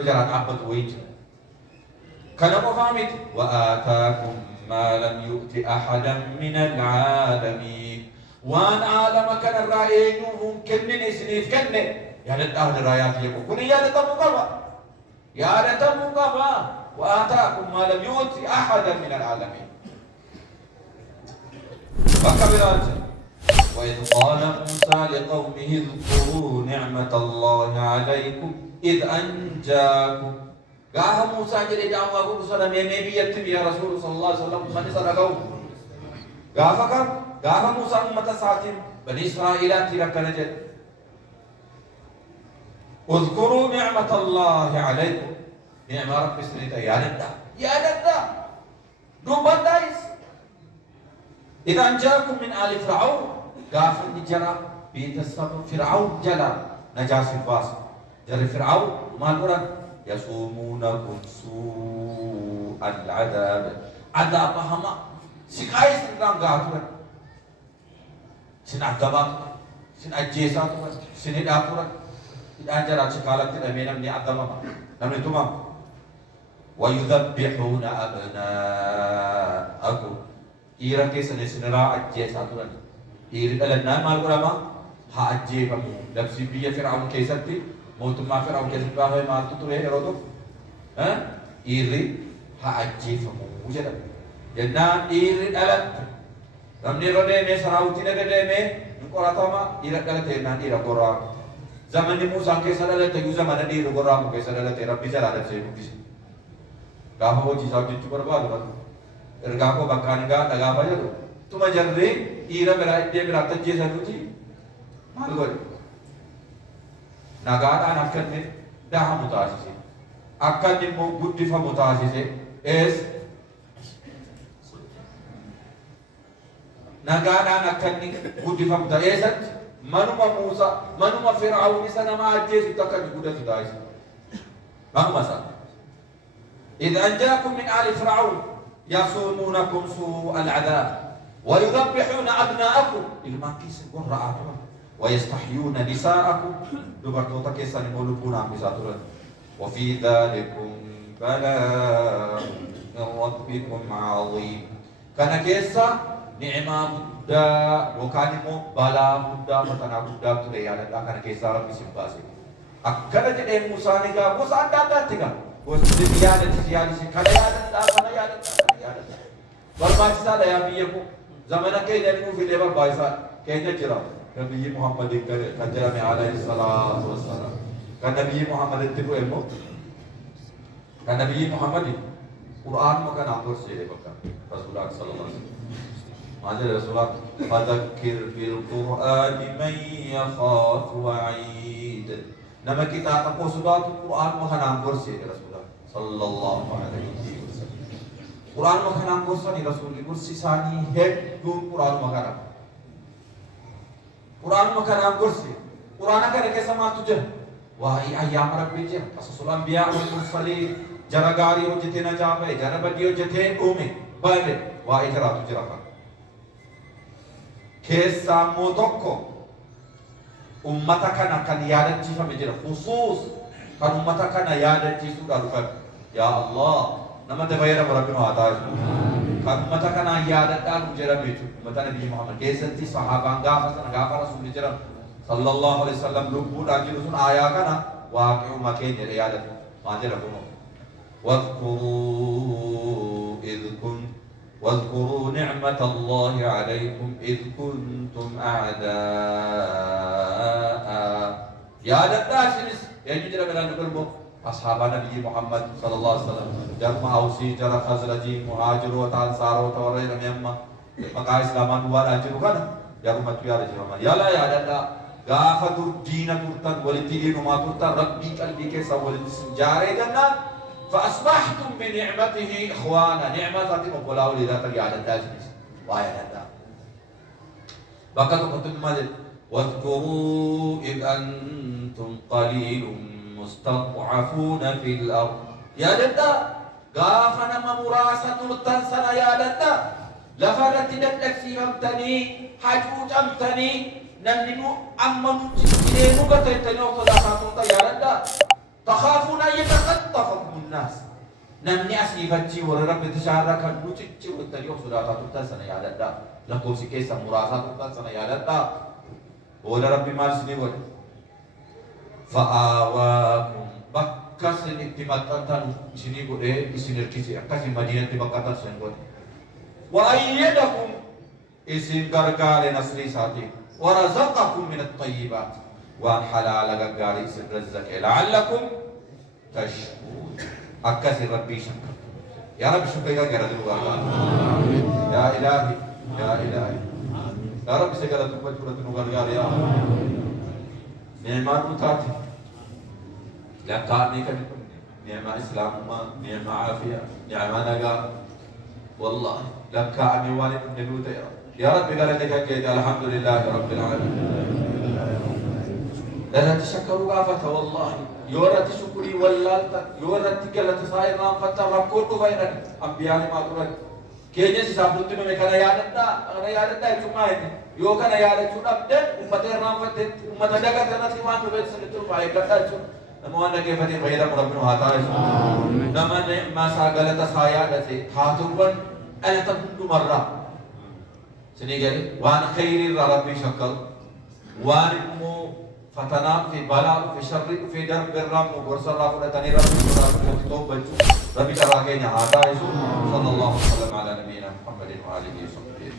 جرات عبد ويج كان مفامت وآتاكم ما لم يؤت أحدا من العالمين وان عالم كان الرأي ممكن نسنيف كنه يعني الأهل رايات يقول كن يا لتمقبا وآتاكم ما لم يؤت أحدا من العالمين فكبرات وإذ قال موسى لقومه اذكروا نعمة الله عليكم إذ أنجاكم قال موسى جل جلاله رسول ميمي يا رسول صلى الله عليه وسلم من صدقوا قال فكر قال موسى أمة ساتم بني إسرائيل تلك اذكروا نعمة الله عليكم نعمة رب سنيتا يا لدا دوبان دايس إذ أنجاكم من آل فرعون قال نجرا بيت السبب فرعون جلا نجاس الباس جل فرعون ما القرآن يصومونكم سوء العذاب عذاب هما سكايس نرام قاتوا سن عذابات سن أجيسات سن الأقرآن إذا جرى شكالات الأمين من عذاب ما نمن تمام ويذبحون أبناءكم إيران كيسن سنرا أجيسات إيران لنا ما القرآن ها أجيبهم لبسي بيا فرعون كيساتي موتما فرعون كيسن باهي ما تطوره يرودو إيري ها أجيبهم وجد جنان إيري ألت رمني رده مي سراوتي نده مي نقولاتما إيرا ألت جنان إيرا قرآن زمن موسى كيسن ألت يو زمن إيرا قرآن كيسن ألت ربي جل ألت سيبوكيس गाफा वो चीज़ आप जितने बर्बाद हो रहा है गाफा बकाने का लगावा जलो तुम जल्दी ईरा मेरा इतने मेरा तज्जे ज़रूरी मालूम है नगाड़ा नक्कर में डाह मुताज़ी से अक्कर में मो गुड्डिफा मुताज़ी से ऐस नगाड़ा नक्कर में गुड्डिफा मुताज़ी ऐसा मनुमा मूसा मनुमा फ़िरआउन इस नमा अज्जे सुतकर गुड्डा सुदाइस मनुमा सा إذ أنجاكم من آل فرعون يصومونكم سوء العذاب ويذبحون أبناءكم الماكيس قرآتهم ويستحيون نساءكم دبرتوتا كيسا نمولكون عن بساتورا وفي ذلكم بلاء من ربكم عظيم كان كيسا نعمة مدى وكانمو بلاء مدى فتنا مدى تليانا كان كيسا ربي سنباسي أكدت إيه موسى نجا موسى دادا وسيادة كذا برباس هذا يا بيجو زمانك كي نلقو في لبر بايسا كي نجرا نبي محمد كجرا من عليه الصلاة والسلام كان نبي محمد تبو إمو كان نبي محمد القرآن ما كان أقول شيء بكا رسول الله صلى الله عليه وسلم ماذا رسول الله فذكر بالقرآن من يخاف وعيد نما kita tahu sudah Quran makan kursi Rasulullah sallallahu alaihi wasallam Quran makan kursi ni Rasulullah kursi sani head do Quran makan kursi Quran akan ke sama tujuh wah ayam Rabbi je Rasulullah biya mursali jaragari ho jete na jabe jarabadi ho jete ome bale wah ijra tujuh rakan kesa modokko ummata kana kan yaadatti fame jira khusus kan ummata kana yaadatti sudah rukan ya Allah nama tabayara rabbina ata kan ummata kana yaadatta jira betu ummata nabi Muhammad kesanti sahaba gafa rasul jira sallallahu alaihi wasallam rubu dagi rusul aya kana waqi ummake ne yaadat majira kuno واذكروا نعمة الله عليكم إذ كنتم أعداء يا دتاشنس يعني جرى بلان نقولبو أصحاب النبي محمد صلى الله عليه وسلم جرم أوسي جرى خزرجي مهاجر وتنصار وتوري رميما مكا إسلامان وارا جرو كان جرم تيار جرمان يلا يا دتا غافة الدين ترتن ولتيجي نما ترتن ربي قلبي كيسا ولتسنجاري جنان فأصبحتم بنعمته إخوانا نعمة ذاتي مقولا ولذا تلي على الداجنس وآية هذا بقى تقول ماذا واذكروا إذ أنتم قليل مستضعفون في الأرض يا ددا غافنا مراسة التنسنا يا ددا لفرت ددك سيمتني حجوج أمتني ننمو أمم جنينو قتلتني وصلاحاتو يا ددا تخافون أن يتخطفكم الناس نمني أسيفتي ورب تشارك نوتشي والتليوم صداقة تتسنى يا لدى لكم سكيسة مراسة تتسنى يا لدى ولا ربي مال سنيول فآواكم بكسن اتمتتن سنيقول إسن الكيسي أكسن مدينة بكتن سنقول وأيدكم إسن غرغال نصري ساتي ورزقكم من الطيبات وأن حلال غرغال إسن رزق لعلكم تشكرون أكسن ربي شكر يا رب شكرا يا يا إلهي يا إلهي يا رب سيقال تبجرة غرغال يا نعمة تاتي لقاني كم نعمة إسلام نعمة عافية نعمة نجا والله لقاني والد النبي يا رب قال لك كذا الحمد لله رب العالمين لا تشكروا غافة والله يورت شكري والله يورت قالت صاير ما فتح ركوت فينا أنبياء ما تقول كيني سافرت من مكان أنا يادنا يجمع يو كان يادنا شو نبدأ ومتى رام فتح ومتى دكا تنا تيمان بيت سنتور باي كذا شو نمونا كيف فتح بيدا مربنا هذا نمن ما ساقلت صايا دتي هاتوبن أنا تبدو مرة سنيجري وان خير ربي شكل وان مو فتنا في بلاء في شر في درب الرم ورسل الله تاني ربي توبة ربي كراجينا هذا صلى الله عليه وسلم على نبينا محمد وآله وصحبه